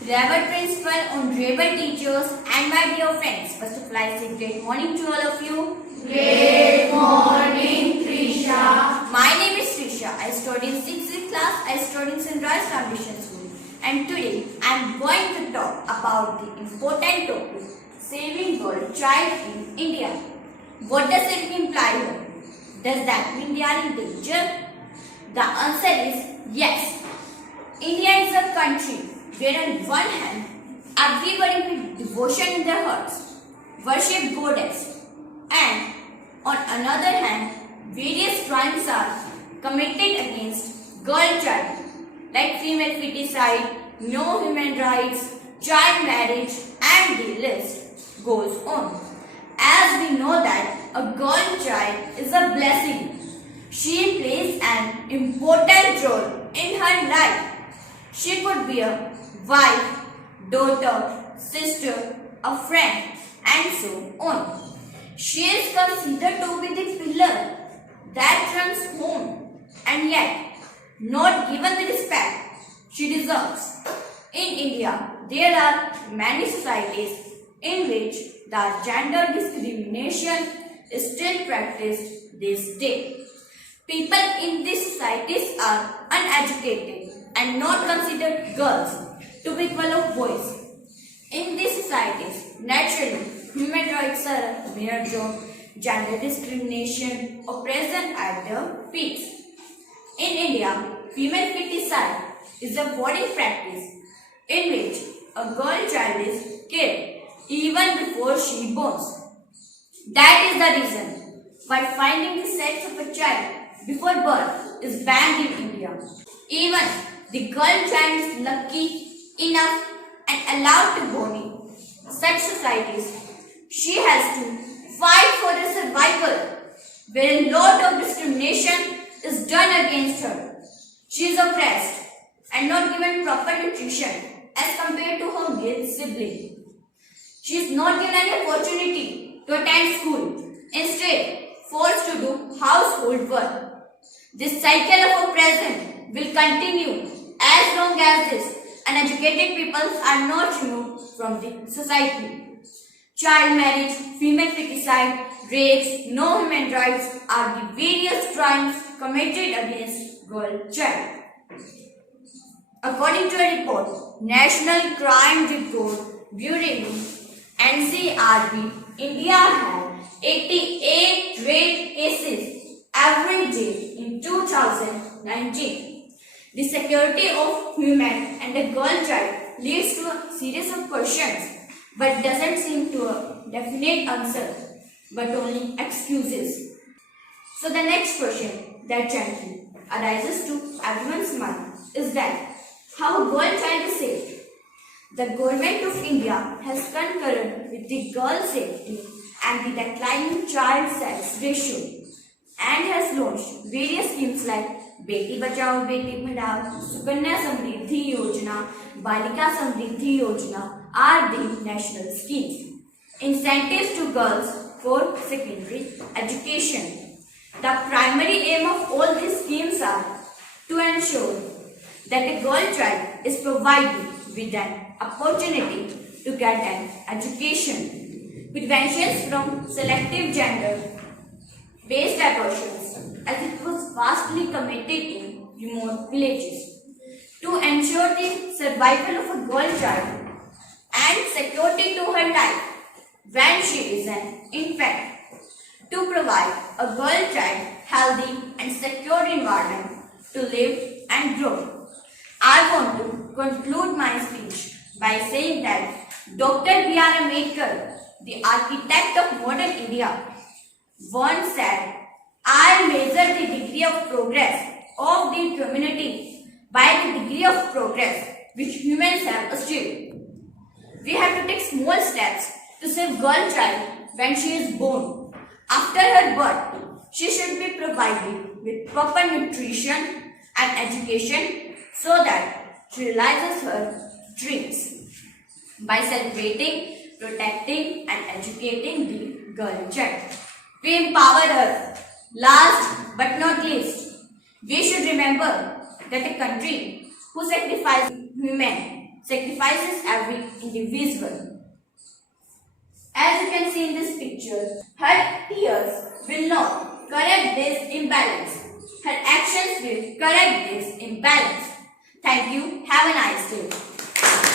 Revered principal, honorable teachers, and my dear friends, first of all, I say great morning to all of you. Great morning, Trisha. My name is Trisha. I study in 6th class. I study in Sunrise Foundation School. And today, I am going to talk about the important topic, saving girl child in India. What does it imply here? Does that mean they are in danger? The answer is yes. India is a country where on one hand, everybody with devotion in their hearts worship goddess, and on another hand, various crimes are committed against girl child, like female feticide, no human rights, child marriage, and the list goes on. As we know that a girl child is a blessing, she plays an important role in her life. She could be a wife, daughter, sister, a friend, and so on. She is considered to be the pillar that runs home, and yet not given the respect she deserves. In India, there are many societies in which the gender discrimination is still practiced this day. People in these societies are uneducated and not considered girls to be equal of boys. In these societies, naturally, human rights are a mere joke, gender discrimination or present at their peaks. In India, female feticide is a body practice in which a girl child is killed even before she borns. That is the reason why finding the sex of a child before birth is banned in India. Even the girl child is lucky enough and allowed to born in such societies, she has to fight for her survival, where a lot of discrimination is done against her. She is oppressed and not given proper nutrition as compared to her male sibling. She is not given any opportunity to attend school, instead forced to do household work. This cycle of oppression will continue as long as these uneducated people are not removed from the society. Child marriage, female feticide, rapes, no human rights are the various crimes committed against girl child. According to a report, National Crime Report Bureau NCRB, India had 88 rape cases every day in 2019. The security of women and a girl child leads to a series of questions but doesn't seem to a definite answer, but only excuses. So the next question that gently arises to everyone's mind is that how a girl child is saved. The government of India has concurred with the girl safety and the declining child sex ratio and has launched various schemes like Beti Bachao, Beti Padhao, Sukanya Samriddhi Yojana, Balika Samriddhi Yojana are the national schemes. Incentives to girls for secondary education. The primary aim of all these schemes are to ensure that a girl child is provided with an opportunity to get an education. Preventions from selective gender-based abortions, as it was vastly committed in remote villages. To ensure the survival of a girl child and security to her life when she is an infant. To provide a girl child healthy and secure environment to live and grow. I want to conclude my speech by saying that Dr. B.R. Ambedkar, the architect of modern India, once said, I measure the degree of progress of the community by the degree of progress which humans have achieved. We have to take small steps to save girl child when she is born. After her birth, she should be provided with proper nutrition and education so that she realizes her dreams by celebrating, protecting and educating the girl child. We empower her. Last but not least, we should remember that a country who sacrifices women sacrifices every individual. As you can see in this picture, her tears will not correct this imbalance. Her actions will correct this imbalance. Thank you. Have a nice day.